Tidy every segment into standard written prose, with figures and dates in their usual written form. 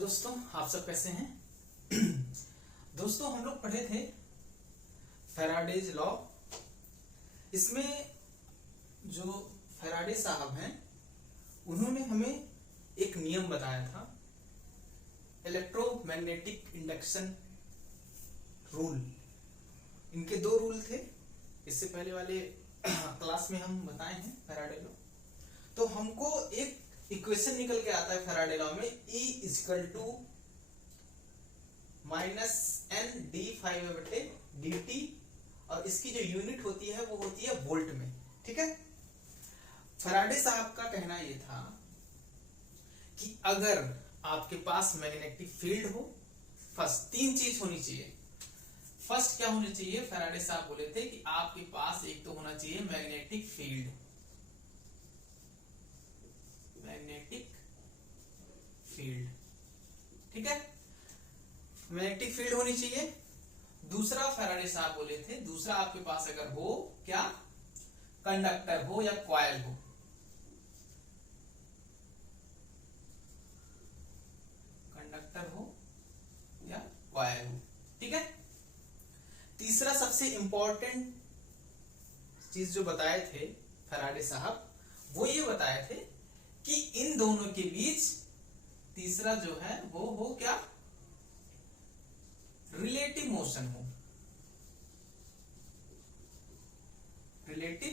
दोस्तों, आप सब कैसे हैं? दोस्तों, हम लोग पढ़े थे फैराडेज लॉ। इसमें जो फैराडे साहब हैं उन्होंने हमें एक नियम बताया था, इलेक्ट्रोमैग्नेटिक इंडक्शन रूल। इनके दो रूल थे, इससे पहले वाले क्लास में हम बताए हैं फैराडे लॉ। तो हमको एक इक्वेशन निकल के आता है फैराडे लॉ में, E = -N d∅dt, और इसकी जो यूनिट होती है वो होती है वोल्ट में। ठीक है। फैराडे साहब का कहना ये था कि अगर आपके पास मैग्नेटिक फील्ड हो, फर्स्ट तीन चीज होनी चाहिए। फर्स्ट क्या होनी चाहिए? फैराडे साहब बोले थे कि आपके पास एक तो होना चाहिए मैग्नेटिक फील्ड, मैग्नेटिक फील्ड। ठीक है, मैग्नेटिक फील्ड होनी चाहिए। दूसरा फैराडे साहब बोले थे, दूसरा आपके पास अगर हो क्या, कंडक्टर हो या कॉइल हो। कंडक्टर हो या कॉइल हो। ठीक है। तीसरा सबसे इंपॉर्टेंट चीज जो बताए थे फैराडे साहब, वो ये बताए थे कि इन दोनों के बीच तीसरा जो है वो हो क्या, रिलेटिव मोशन हो। Relative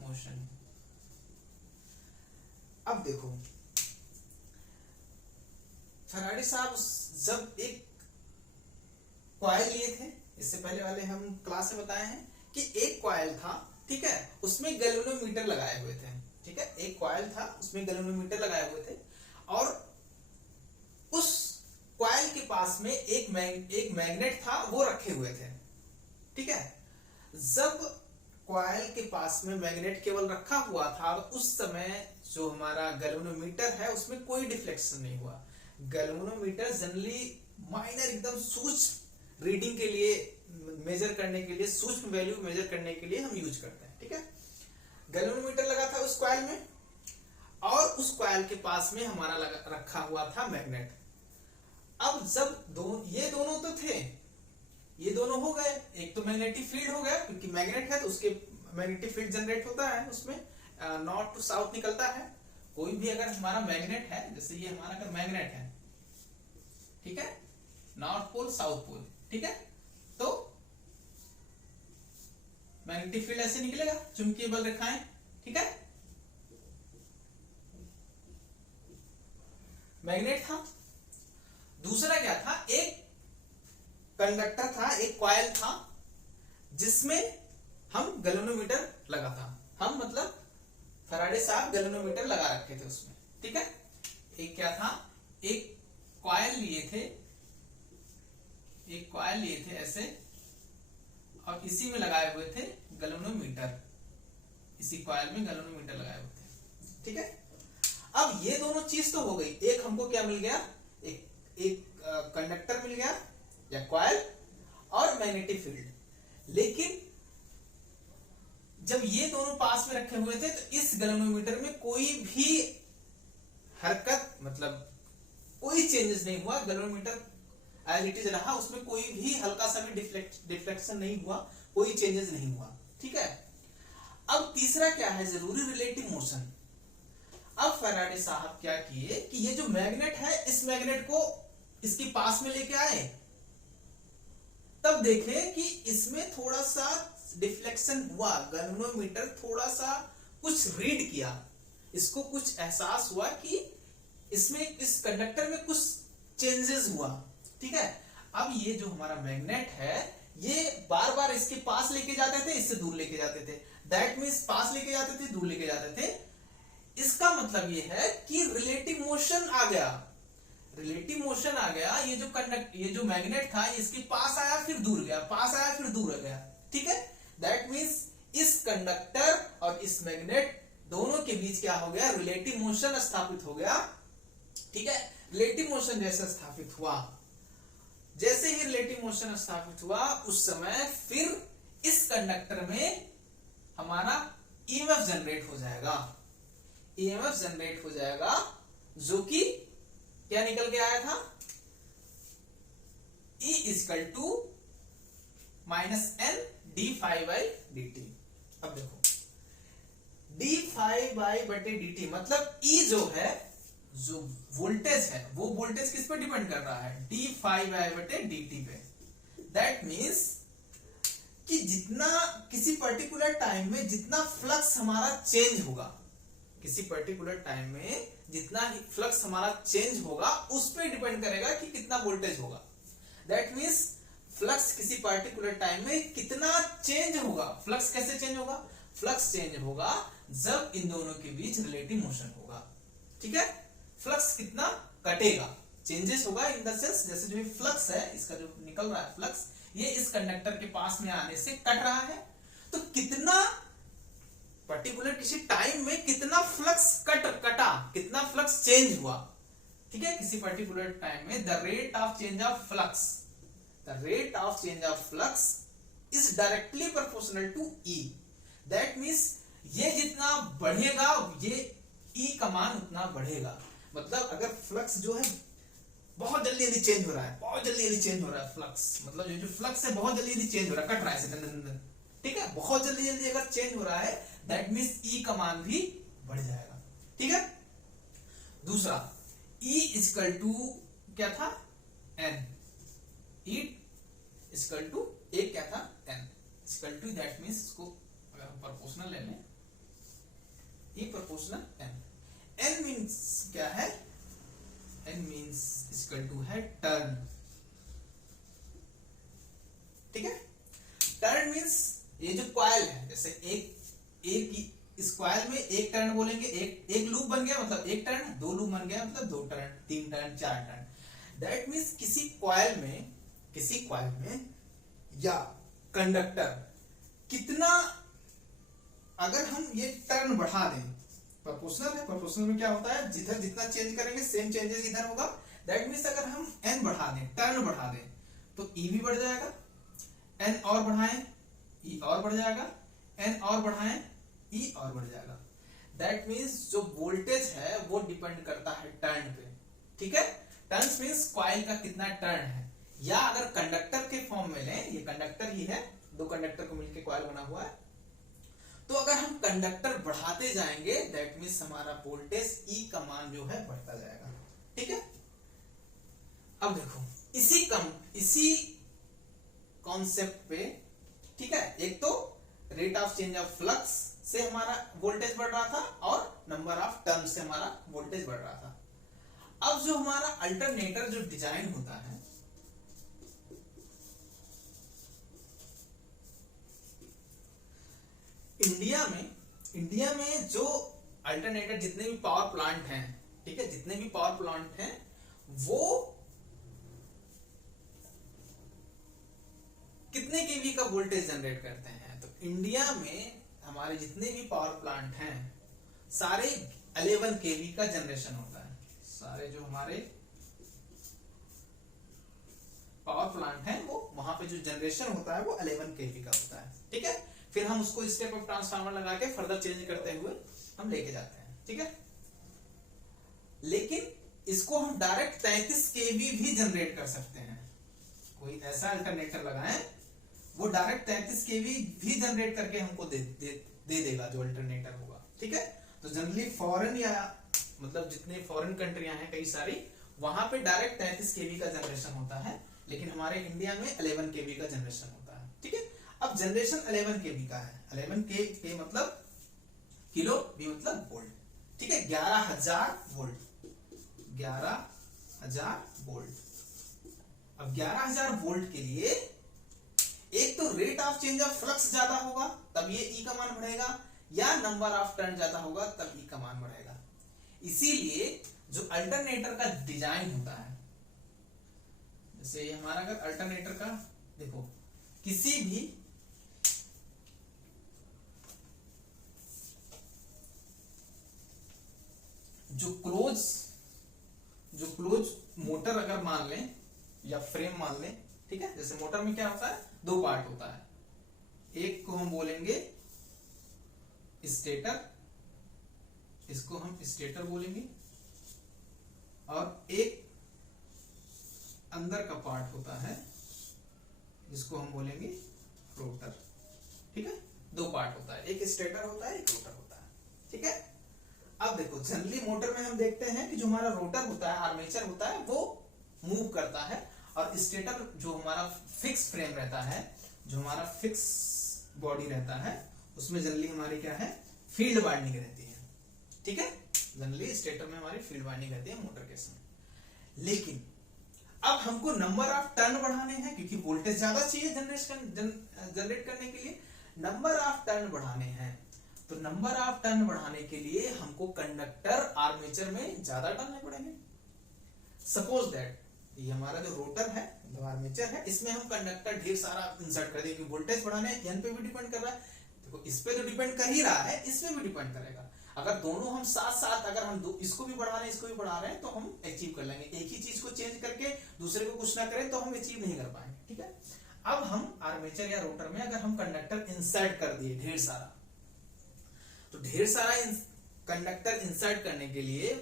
motion. अब देखो, फैराडे साहब जब एक कॉइल लिए थे, इससे पहले वाले हम क्लास में बताए हैं कि एक कॉइल था, ठीक है, उसमें गैल्वेनोमीटर लगाए हुए थे। ठीक है, एक कॉइल था, उसमें गैल्वेनोमीटर लगाए हुए थे, और उस कॉइल के पास में एक मैग्नेट था, वो रखे हुए थे। ठीक है। जब कॉइल के पास में मैग्नेट केवल रखा हुआ था, उस समय जो हमारा गैल्वेनोमीटर है उसमें कोई डिफ्लेक्शन नहीं हुआ। गैल्वेनोमीटर जनरली माइनर, एकदम सूक्ष्म रीडिंग के लिए, मेजर करने के लिए, सूक्ष्म वैल्यू मेजर करने के लिए हम यूज करते हैं। ठीक है। गैल्वेनोमीटर लगा था उस कॉइल में, और उस कॉइल के पास में हमारा रखा हुआ था मैग्नेट। अब जब ये दोनों तो थे, ये दोनों हो गए, एक तो मैग्नेटिक फील्ड हो गया, क्योंकि मैग्नेट है तो उसके मैग्नेटिक फील्ड जनरेट होता है, उसमें नॉर्थ टू साउथ निकलता है। कोई भी अगर हमारा मैग्नेट है, जैसे ये हमारा अगर मैग्नेट है, ठीक है, नॉर्थ पोल साउथ पोल, ठीक है, तो मैग्नेटिक फील्ड ऐसे निकलेगा, चुंबकीय बल रेखाएं। ठीक है, मैग्नेट था। दूसरा क्या था, एक कंडक्टर था, एक कॉइल था, जिसमें हम गैल्वेनोमीटर लगा था। हम मतलब फैराडे साहब गैल्वेनोमीटर लगा रखे थे उसमें। ठीक है। एक क्या था, एक कॉइल लिए थे, एक कॉइल लिए थे ऐसे, और इसी में लगाए हुए थे गैल्वेनोमीटर। इसी कॉइल में गैल्वेनोमीटर लगाए हुए थे। ठीक है। अब ये दोनों चीज तो हो गई। एक हमको क्या मिल गया, एक कंडक्टर मिल गया या कॉइल, और मैग्नेटिक फील्ड। लेकिन जब ये दोनों पास में रखे हुए थे, तो इस गैल्वेनोमीटर में कोई भी हरकत, मतलब कोई चेंजेस नहीं हुआ। गैल्वेनोमीटर एज इट इज रहा, उसमें कोई भी हल्का सा भी डिफ्लेक्शन नहीं हुआ, कोई चेंजेस नहीं हुआ। ठीक है। अब तीसरा क्या है जरूरी, रिलेटिव मोशन। अब फैराडे साहब क्या किए कि ये जो मैग्नेट है, इस मैग्नेट को इसके पास में लेके आए, तब देखे कि इसमें थोड़ा सा डिफ्लेक्शन हुआ। गैल्वेनोमीटर थोड़ा सा कुछ रीड किया, इसको कुछ एहसास हुआ कि इसमें, इस कंडक्टर में कुछ चेंजेस हुआ। ठीक है। अब ये जो हमारा मैग्नेट है, ये बार बार इसके पास लेके जाते थे, इससे दूर लेके जाते थे। दैट मीन्स पास लेके जाते थे, दूर लेके जाते थे। इसका मतलब ये है कि रिलेटिव मोशन आ गया। रिलेटिव मोशन आ गया। ये जो मैग्नेट था, इसके पास आया फिर दूर गया, पास आया फिर दूर गया। ठीक है। दैट मीन्स इस कंडक्टर और इस मैग्नेट दोनों के बीच क्या हो गया, रिलेटिव मोशन स्थापित हो गया। ठीक है। रिलेटिव मोशन जैसे स्थापित हुआ, जैसे ही रिलेटिव मोशन स्थापित हुआ, उस समय फिर इस कंडक्टर में हमारा ईएमएफ जनरेट हो जाएगा। ईएमएफ जनरेट हो जाएगा, जो कि क्या निकल के आया था, E equal to minus n d five by d t. अब देखो डी फाइव बाई बटे डी टी मतलब E जो है, जो वोल्टेज है वो वोल्टेज किस पे डिपेंड कर रहा है, डी फाइव बाई बटे डी टी पे। दैट मीन्स कि जितना किसी पर्टिकुलर टाइम में जितना फ्लक्स हमारा चेंज होगा, किसी पर्टिकुलर टाइम में जितना फ्लक्स हमारा चेंज होगा उस पर डिपेंड करेगा कि कितना वोल्टेज होगा। दैट मीन्स फ्लक्स किसी पर्टिकुलर टाइम में कितना चेंज होगा। फ्लक्स कैसे चेंज होगा, फ्लक्स चेंज होगा जब इन दोनों के बीच रिलेटिव मोशन होगा। ठीक है, फ्लक्स कितना कटेगा, चेंजेस होगा इन द सेंस, जैसे जो फ्लक्स है इसका जो निकल रहा है फ्लक्स, ये इस कंडक्टर के पास में आने से कट रहा है, तो कितना पर्टिकुलर किसी टाइम में कितना फ्लक्स कटा, कितना फ्लक्स चेंज हुआ। ठीक है, किसी पर्टिकुलर टाइम में the rate of change of flux, the rate of change of flux is directly proportional to E. That means ये जितना बढ़ेगा ये ई का मान उतना बढ़ेगा। मतलब अगर फ्लक्स जो है बहुत जल्दी जल्दी चेंज हो रहा है, बहुत जल्दी जल्दी चेंज हो रहा है फ्लक्स, मतलब ये जो फ्लक्स है बहुत जल्दी जल्दी चेंज हो रहा है, कट रहा है, ठीक है, बहुत जल्दी जल्दी अगर चेंज हो रहा है दैट मीन्स ई का मान भी बढ़ जाएगा। ठीक है, दूसरा E इक्वल टू क्या था, N, E इक्वल टू एक क्या था, N equal to, that means इसको अगर हम प्रोपोर्शनल ले लें, E proportional N, N means क्या है, N मीन्स इक्वल टू है टर्न। ठीक है, टर्न मीन्स ये जो कॉइल है, जैसे एक इस कॉइल में एक टर्न बोलेंगे, एक लूप बन गया मतलब एक टर्न, दो लूप बन गया मतलब दो टर्न, तीन टर्न, चार टर्न। दैट मीन्स किसी कॉइल में या कंडक्टर कितना, अगर हम ये टर्न बढ़ा दें, प्रोपोर्शनल है, प्रोपोर्शनल में क्या होता है, जिधर जितना चेंज करेंगे सेम चेंजेस इधर होगा। दैट मीन्स अगर हम n बढ़ा दें, टर्न बढ़ा दें, तो E भी बढ़ जाएगा, n और बढ़ाएं E और बढ़ जाएगा, n और बढ़ाएं E और बढ़ जाएगा। दैट मीन्स जो वोल्टेज है वो डिपेंड करता है टर्न पे। ठीक है, टर्न्स मीन्स कॉइल का कितना टर्न है, या अगर कंडक्टर के फॉर्म में लें, ये कंडक्टर ही है, दो कंडक्टर को मिलकर कॉइल बना हुआ है, तो अगर हम कंडक्टर बढ़ाते जाएंगे दैट मीन्स हमारा वोल्टेज E का मान जो है बढ़ता जाएगा। ठीक है, अब देखो इसी कॉन्सेप्ट पे, ठीक है, एक तो rate of change of flux से हमारा वोल्टेज बढ़ रहा था और नंबर ऑफ टर्न से हमारा वोल्टेज बढ़ रहा था। अब जो हमारा अल्टरनेटर जो डिजाइन होता है, इंडिया में जो अल्टरनेटर जितने भी पावर प्लांट हैं, ठीक है, जितने भी पावर प्लांट हैं वो कितने केवी का वोल्टेज जनरेट करते हैं, तो इंडिया में हमारे जितने भी पावर प्लांट हैं सारे 11 केवी का जनरेशन होता है। सारे जो हमारे पावर प्लांट हैं वो वहां पे जो जनरेशन होता है वो 11 केवी का होता है। ठीक है, फिर हम उसको स्टेप अप ट्रांसफार्मर लगा के फर्दर चेंज करते हुए हम लेके जाते हैं। ठीक है, लेकिन इसको हम डायरेक्ट 33 केवी भी जनरेट कर सकते हैं। कोई ऐसा अल्टरनेटर लगाएं वो डायरेक्ट 33 केवी भी जनरेट करके हमको दे देगा जो अल्टरनेटर होगा। ठीक है, तो जनरली फॉरेन या मतलब जितने फॉरेन कंट्रियां हैं कई सारी, वहां पे डायरेक्ट 33 केवी का जनरेशन होता है, लेकिन हमारे इंडिया में 11 केवी का जनरेशन होता है। ठीक है, अब जनरेशन 11 केवी का है, 11 के मतलब किलो, बी मतलब वोल्ट। ठीक है, 11,000 वोल्ट, 11,000 वोल्ट। अब 11,000 वोल्ट के लिए एक तो rate of change of flux ज्यादा होगा तब ये ई का मान बढ़ेगा, या नंबर ऑफ टर्न ज्यादा होगा तब ई का मान बढ़ेगा। इसीलिए जो अल्टरनेटर का डिजाइन होता है, जैसे हमारा अगर अल्टरनेटर का देखो, किसी भी जो क्लोज मोटर अगर मान लें या फ्रेम मान लें, ठीक है, जैसे मोटर में क्या होता है, दो पार्ट होता है, एक को हम बोलेंगे स्टेटर, इसको हम स्टेटर बोलेंगे, और एक अंदर का पार्ट होता है जिसको हम बोलेंगे रोटर। ठीक है, दो पार्ट होता है, एक स्टेटर होता है, एक रोटर होता है। ठीक है, अब देखो जनरली मोटर में हम देखते हैं कि जो हमारा रोटर होता है, आर्मेचर होता है, वो मूव करता है, और स्टेटर जो हमारा फिक्स फ्रेम रहता है, जो हमारा फिक्स बॉडी रहता है, उसमें जनरली हमारी क्या है, फील्ड वाइंडिंग रहती है। ठीक है, जनरली स्टेटर में हमारी फील्ड वाइंडिंग रहती है मोटर केस में। लेकिन अब हमको नंबर ऑफ टर्न बढ़ाने हैं, क्योंकि वोल्टेज ज्यादा चाहिए जनरेट करने के लिए, नंबर ऑफ टर्न बढ़ाने हैं। तो नंबर ऑफ टर्न बढ़ाने के लिए हमको कंडक्टर आर्मेचर में ज्यादा डालने पड़ेंगे। सपोज दैट ये हमारा जो रोटर है, जो आर्मेचर है, इसमें हम कंडक्टर ढेर सारा इंसर्ट कर देंगे। वोल्टेज बढ़ाने एन पे भी डिपेंड कर रहा है, देखो इस पे तो डिपेंड कर ही रहा है, इसमें भी डिपेंड करेगा। अगर दोनों हम साथ साथ, अगर हम इसको भी बढ़ा रहे हैं, इसको भी बढ़ा रहे हैं, तो हम अचीव कर लेंगे। एक ही चीज को चेंज करके दूसरे को कुछ ना करें तो हम अचीव नहीं कर पाएंगे। ठीक है, अब हम आर्मेचर या रोटर में अगर हम कंडक्टर इंसर्ट कर दिए ढेर सारा, तो ढेर सारा कंडक्टर इंसर्ट करने के लिए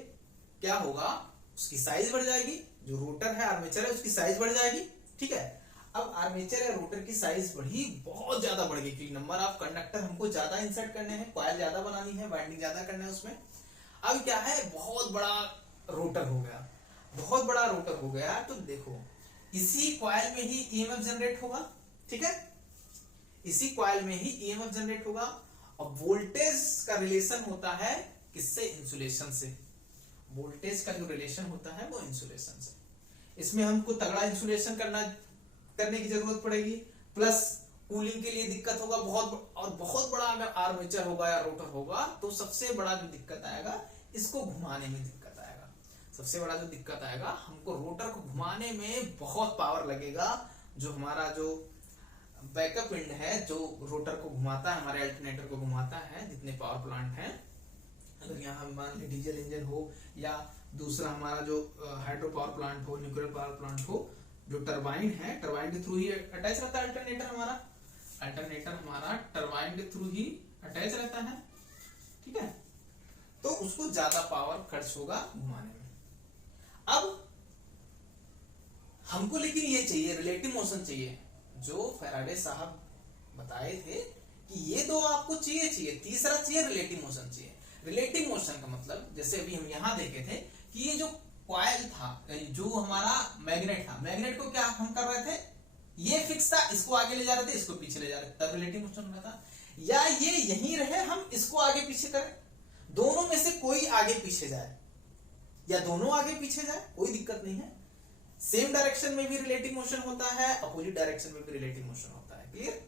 क्या होगा, उसकी साइज बढ़ जाएगी। जो रोटर है, आर्मेचर है, उसकी साइज बढ़ जाएगी। ठीक है, अब आर्मेचर या रोटर की साइज बढ़ी, बहुत ज्यादा बढ़ गई, क्योंकि नंबर ऑफ कंडक्टर हमको ज्यादा इंसर्ट करने हैं, कॉइल ज्यादा बनानी है, वाइंडिंग ज्यादा करना है उसमें। अब क्या है, बहुत बड़ा रोटर हो गया, बहुत बड़ा रोटर हो गया। तो देखो इसी कॉइल में ही ईएमएफ जनरेट होगा। ठीक है, इसी कॉइल में ही ईएमएफ जनरेट होगा, और वोल्टेज का रिलेशन होता है किससे, इंसुलेशन से। वोल्टेज का जो रिलेशन होता है वो इंसुलेशन से। इसमें हमको तगड़ा इंसुलेशन करने की जरूरत पड़ेगी, प्लस कूलिंग के लिए दिक्कत होगा बहुत, और बहुत बड़ा अगर आर्मेचर होगा या रोटर होगा तो सबसे बड़ा जो दिक्कत आएगा, इसको घुमाने में दिक्कत आएगा। सबसे बड़ा जो दिक्कत आएगा, हमको रोटर को घुमाने में बहुत पावर लगेगा। जो हमारा जो बैकअप एंड है, जो रोटर को घुमाता है, हमारे अल्टरनेटर को घुमाता है, जितने पावर प्लांट हैं, अगर यहाँ मान ली डीजल इंजन हो या दूसरा हमारा जो हाइड्रो पावर प्लांट हो, न्यूक्लियर पावर प्लांट हो, जो टरबाइन है, टरबाइन के थ्रू ही अटैच रहता है अल्टरनेटर हमारा टरबाइन के थ्रू ही अटैच रहता है। ठीक है, तो उसको ज्यादा पावर खर्च होगा घुमाने में। अब हमको लेकिन ये चाहिए, रिलेटिव मोशन चाहिए, जो फैराडे साहब बताए थे कि ये दो आपको चाहिए, तीसरा चाहिए रिलेटिव मोशन चाहिए। रिलेटिव मोशन का मतलब, जैसे अभी हम यहां देखे थे कि ये जो कॉइल था, जो हमारा मैग्नेट था, मैग्नेट को क्या हम कर रहे थे, ये फिक्स था, इसको आगे ले जा रहे थे, इसको पीछे ले जा रहे थे, तब रिलेटिव मोशन होता था। या ये यहीं रहे, हम इसको आगे पीछे करें, दोनों में से कोई आगे पीछे जाए या दोनों आगे पीछे जाए, कोई दिक्कत नहीं है। सेम डायरेक्शन में भी रिलेटिव मोशन होता है, अपोजिट डायरेक्शन में भी रिलेटिव मोशन होता है। क्लियर?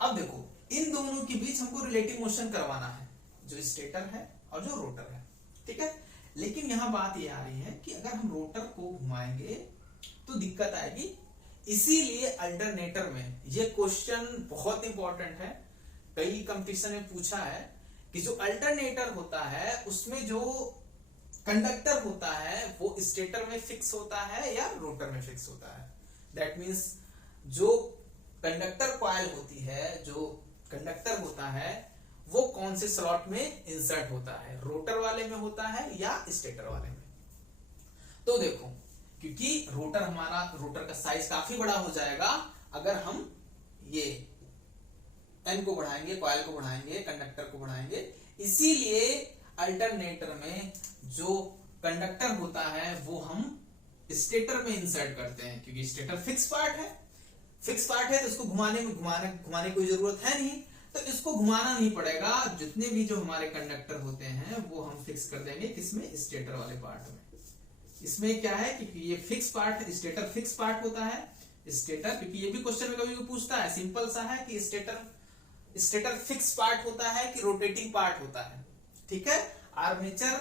अब देखो इन दोनों के बीच हमको रिलेटिव मोशन करवाना है, जो स्टेटर है और जो रोटर है। ठीक है, लेकिन यहां बात ये आ रही है कि अगर हम रोटर को घुमाएंगे तो दिक्कत आएगी। इसीलिए अल्टरनेटर में ये क्वेश्चन बहुत इंपॉर्टेंट है, कई कंपटीशन में पूछा है कि जो अल्टरनेटर होता है उसमें जो कंडक्टर होता है वो स्टेटर में फिक्स होता है या रोटर में फिक्स होता है। दैट मीन्स जो कंडक्टर कॉइल होती है, जो कंडक्टर होता है, वो कौन से स्लॉट में इंसर्ट होता है, रोटर वाले में होता है या स्टेटर वाले में। तो देखो, क्योंकि रोटर का साइज काफी बड़ा हो जाएगा अगर हम ये एन को बढ़ाएंगे, कॉइल को बढ़ाएंगे, कंडक्टर को बढ़ाएंगे। इसीलिए अल्टरनेटर में जो कंडक्टर होता है वो हम स्टेटर में इंसर्ट करते हैं, क्योंकि स्टेटर फिक्स पार्ट है तो इसको घुमाने की कोई जरूरत है नहीं, तो इसको घुमाना नहीं पड़ेगा। जितने भी जो हमारे कंडक्टर होते हैं वो हम फिक्स कर देंगे किसमें, स्टेटर वाले पार्ट में। इसमें क्या है कि ये फिक्स पार्ट है, स्टेटर फिक्स पार्ट होता है, स्टेटर, क्योंकि ये भी क्वेश्चन में कभी पूछता है, सिंपल सा है कि स्टेटर फिक्स पार्ट होता है कि रोटेटिंग पार्ट होता है। ठीक है, आर्मेचर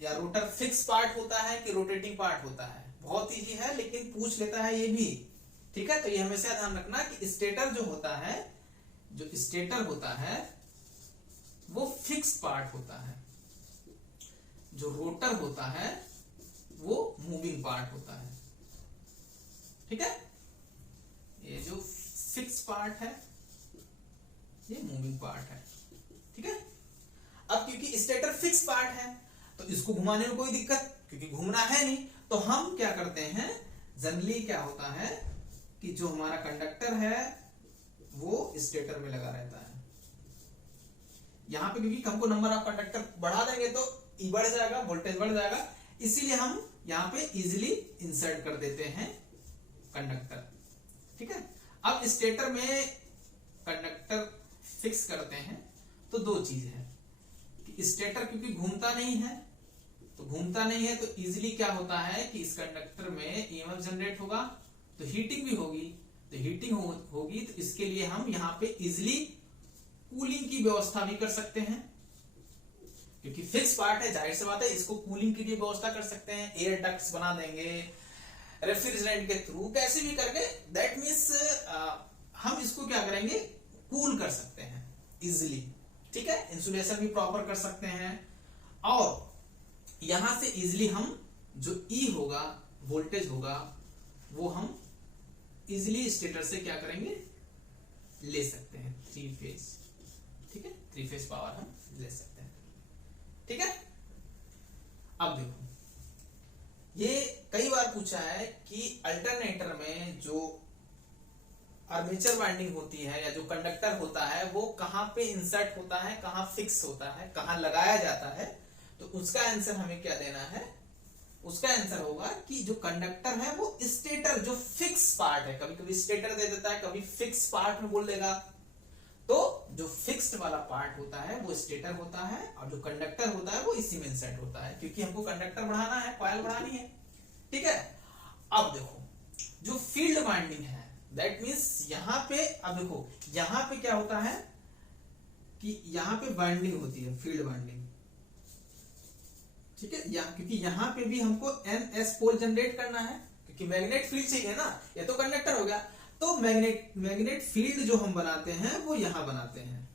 या रोटर फिक्स पार्ट होता है कि रोटेटिंग पार्ट होता है, बहुत इजी है, लेकिन पूछ लेता है ये भी। ठीक है, तो ये हमेशा ध्यान रखना कि स्टेटर जो होता है, जो स्टेटर होता है वो फिक्स पार्ट होता है, जो रोटर होता है वो मूविंग पार्ट होता है। ठीक है, ये जो फिक्स पार्ट है ये मूविंग पार्ट है। ठीक है, अब क्योंकि स्टेटर फिक्स पार्ट है तो इसको घुमाने में कोई दिक्कत, क्योंकि घूमना है नहीं, तो हम क्या करते हैं, जनरली क्या होता है कि जो हमारा कंडक्टर है वो स्टेटर में लगा रहता है। यहाँ पे क्योंकि हमको नंबर ऑफ कंडक्टर बढ़ा देंगे तो ई बढ़ जाएगा, वोल्टेज बढ़ जाएगा, इसीलिए हम यहाँ पे इजिली इंसर्ट कर देते हैं कंडक्टर। ठीक है, अब स्टेटर में कंडक्टर फिक्स करते हैं तो दो चीज है कि स्टेटर क्योंकि घूमता नहीं है, तो इजिली क्या होता है कि इस कंडक्टर में ईएमएफ जनरेट होगा, तो हीटिंग भी होगी, तो इसके लिए हम यहाँ पे इजिली कूलिंग की व्यवस्था भी कर सकते हैं, क्योंकि फिक्स पार्ट है, जाहिर सी बात है इसको कूलिंग की भी व्यवस्था कर सकते हैं। एयर डक्ट्स बना देंगे रेफ्रिजरेंट के थ्रू, कैसे भी करके, दैट मीन्स हम इसको क्या करेंगे, कूल कर सकते हैं इजिली। ठीक है, इंसुलेशन भी प्रॉपर कर सकते हैं, और यहां से इजिली हम जो ई होगा, वोल्टेज होगा, वो हम इजिली स्टेटर से क्या करेंगे, ले सकते हैं 3 फेज। ठीक है, 3 फेज पावर हम ले सकते हैं। ठीक है, अब देखो ये कई बार पूछा है कि अल्टरनेटर में जो आर्मेचर वाइंडिंग होती है या जो कंडक्टर होता है वो कहां पे इंसर्ट होता है, कहां फिक्स होता है, कहां लगाया जाता है, तो उसका आंसर हमें क्या देना है, उसका आंसर होगा कि जो कंडक्टर है वो स्टेटर, जो फिक्स पार्ट है, कभी कभी स्टेटर दे देता है, कभी फिक्स पार्ट में बोल देगा, तो जो फिक्स्ड वाला पार्ट होता है वो स्टेटर होता है, और जो कंडक्टर होता है वो इसी में इंसर्ट होता है, क्योंकि हमको कंडक्टर बढ़ाना है, कॉइल बढ़ानी है। ठीक है, अब देखो जो फील्ड वाइंडिंग है, दैट मीन्स यहां पे, अब देखो यहां पे क्या होता है कि यहां पे वाइंडिंग होती है, फील्ड वाइंडिंग। ठीक है, क्योंकि यहां पे भी हमको NS पोल जनरेट करना है, क्योंकि मैग्नेट फील्ड चाहिए ना, ये तो कंडक्टर हो गया, तो मैग्नेट फील्ड जो हम बनाते हैं वो यहां बनाते हैं,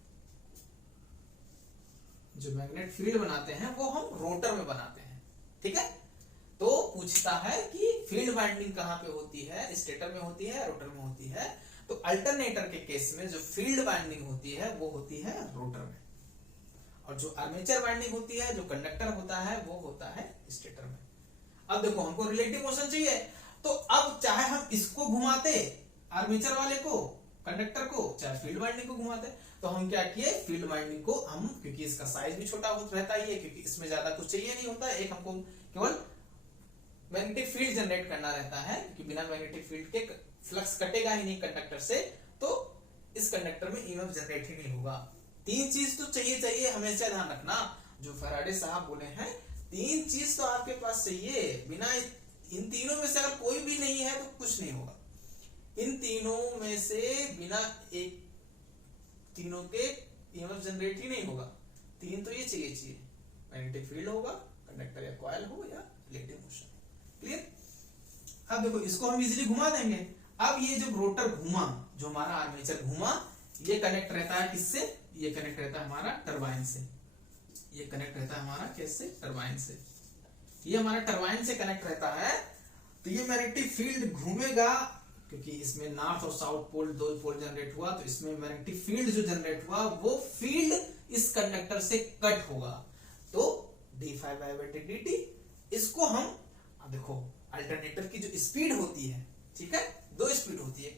जो मैग्नेट फील्ड बनाते हैं वो हम रोटर में बनाते हैं। ठीक है, तो पूछता है कि फील्ड वाइंडिंग कहां पे होती है, स्टेटर में होती है, रोटर में होती है, तो अल्टरनेटर के केस में जो फील्ड वाइंडिंग होती है वो होती है रोटर में, और जो आर्मेचर वाइंडिंग होती है, जो कंडक्टर होता है, वो होता है स्टेटर में। अब देखो हमको रिलेटिव मोशन चाहिए, तो अब चाहे हम इसको घुमाते, आर्मेचर वाले को, कंडक्टर को, चाहे फील्ड वाइंडिंग को घुमाते, तो हम क्या किए, फील्ड वाइंडिंग को हम, क्योंकि इसका साइज भी छोटा रहता ही है, क्योंकि इसमें ज्यादा कुछ चाहिए नहीं होता, एक हमको केवल मैग्नेटिक फील्ड जनरेट करना रहता है, क्योंकि बिना मैग्नेटिक फील्ड के फ्लक्स कटेगा ही नहीं कंडक्टर से, तो इस कंडक्टर में ईएमएफ जनरेट ही नहीं होगा। 3 चीज तो चाहिए, हमेशा ध्यान रखना, जो फैराडे साहब बोले हैं 3 चीज तो आपके पास चाहिए, बिना इन तीनों में से अगर कोई भी नहीं है तो कुछ नहीं होगा। इन तीनों में से बिना एक, तीनों के ईएमएफ जनरेट ही नहीं होगा। 3 तो ये चाहिए, मैग्नेटिक फील्ड होगा, कंडक्टर या कॉइल हो, या रिलेटिव मोशन। क्लियर? अब देखो इसको हम इजीली घुमा देंगे। अब ये जो रोटर घुमा, जो हमारा आर्मेचर घुमा, ये कनेक्ट रहता है किससे, ये कनेक्ट रहता है हमारा टरबाइन से, ये कनेक्ट रहता है हमारा कैसे, टरबाइन से, ये हमारा टरबाइन से कनेक्ट रहता है, तो ये मैग्नेटिक फील्ड घूमेगा, क्योंकि इसमें नॉर्थ और साउथ पोल, 2 पोल जनरेट हुआ, तो इसमें मैग्नेटिक फील्ड जो जनरेट हुआ वो फील्ड इस कंडक्टर से कट होगा, तो d∅dt, इसको हम, अब देखो अल्टरनेटर की जो स्पीड होती है, ठीक है, 2 स्पीड होती है,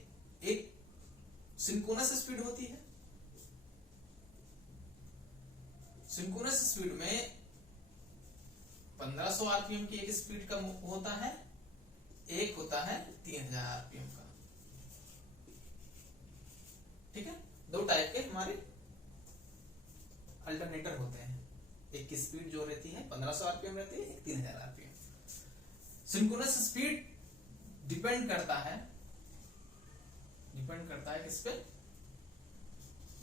एक सिंक्रोनस स्पीड होती है, सिंक्रोनस स्पीड में 1500 आरपीएम की एक स्पीड का होता है, एक होता है 3000 आरपीएम का। ठीक है, 2 टाइप के हमारे अल्टरनेटर होते हैं, एक की स्पीड जो रहती है 1500 आरपीएम रहती है, एक 3000 आरपीएम। सिंक्रोनस स्पीड डिपेंड करता है किस पे,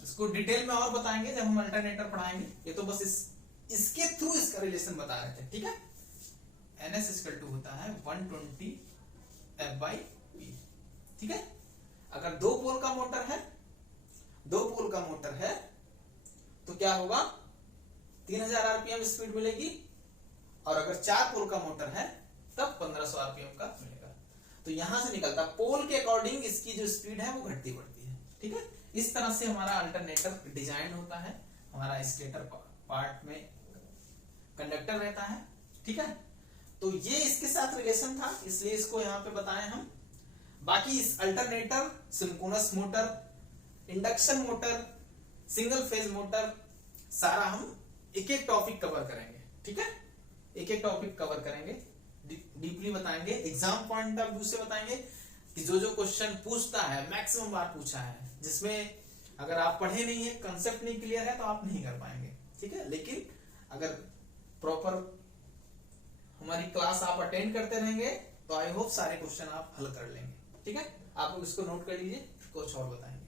इसको डिटेल में और बताएंगे जब हम अल्टरनेटर पढ़ाएंगे, ये तो बस इसके थ्रू इसका रिलेशन बता रहे थे। ठीक है, NS इक्वल टू होता है 120 F/P। ठीक है, अगर 2 पोल का मोटर है, 2 पोल का मोटर है तो क्या होगा, 3000 आरपीएम स्पीड मिलेगी, और अगर 4 पोल का मोटर है तब 1500 आरपीएम का मिलेगा। तो यहां से निकलता पोल के अकॉर्डिंग इसकी जो स्पीड है वो घटती बढ़ती है। ठीक है, इस तरह से हमारा अल्टरनेटर डिजाइन होता है। हमारा स्टेटर पार्ट में कंडक्टर रहता है। ठीक है, तो ये इसके साथ रिलेशन था, इसलिए इसको यहाँ पे बताएं हम। बाकी इस alternator, synchronous motor, induction motor, single phase motor, सारा हम एक एक टॉपिक कवर करेंगे। ठीक है, एक एक टॉपिक कवर करेंगे, डीपली बताएंगे, एग्जाम पॉइंट ऑफ व्यू से बताएंगे कि जो जो क्वेश्चन पूछता है मैक्सिमम बार पूछा है, जिसमें अगर आप पढ़े नहीं है, कंसेप्ट नहीं क्लियर है, तो आप नहीं कर पाएंगे। ठीक है, लेकिन अगर प्रॉपर हमारी क्लास आप अटेंड करते रहेंगे तो आई होप सारे क्वेश्चन आप हल कर लेंगे। ठीक है, आप इसको नोट कर लीजिए, कुछ और बताएंगे।